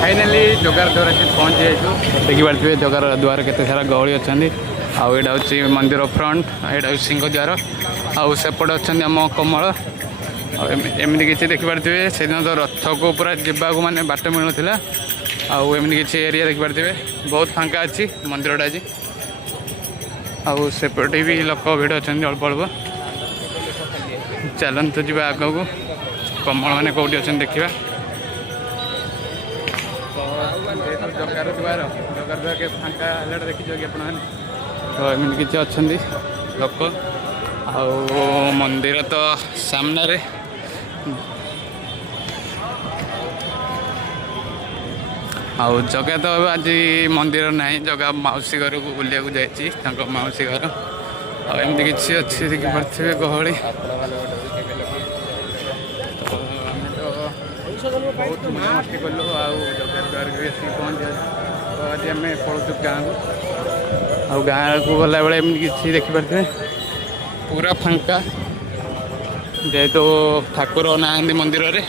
finally जगार द्वार से पहुँची जाइए देखिपे जगार द्वार के सारा गहली अच्छा आईटा हूँ मंदिर फ्रंट यहाँ हूँ सिंह द्वार आउपटे अच्छा आम कमल एमती किसी देखिपे से दिन तो रथ को पूरा जावाक मैंने बाट मिलूला आमती किसी एरिया देखिपे बहुत फांका अच्छी मंदिरटा आज आउपटे भी लोक भिड़ अच्छा अल्प अल्प चलतु जी आग को कमल मैंने कौटी अच्छा देखा जगार द्वार के फांका देखी कि तो एमती किसी अच्छा लोक आ मंदिर तो सामने आउ जगह तो आज मंदिर ना जगह मौसी घर को बुलिया जाइए मौसी घर आमती किसी अच्छी देखिपे गहली बहुत मजामस्ती कलु जगार द्वार भी आसिक पहुँचे तो आज आम पलुचु गाँव को गाँव को गला बेले एमती किसी देखिपे पूरा फांका जेहेतु ठाकुर ना मंदिर रे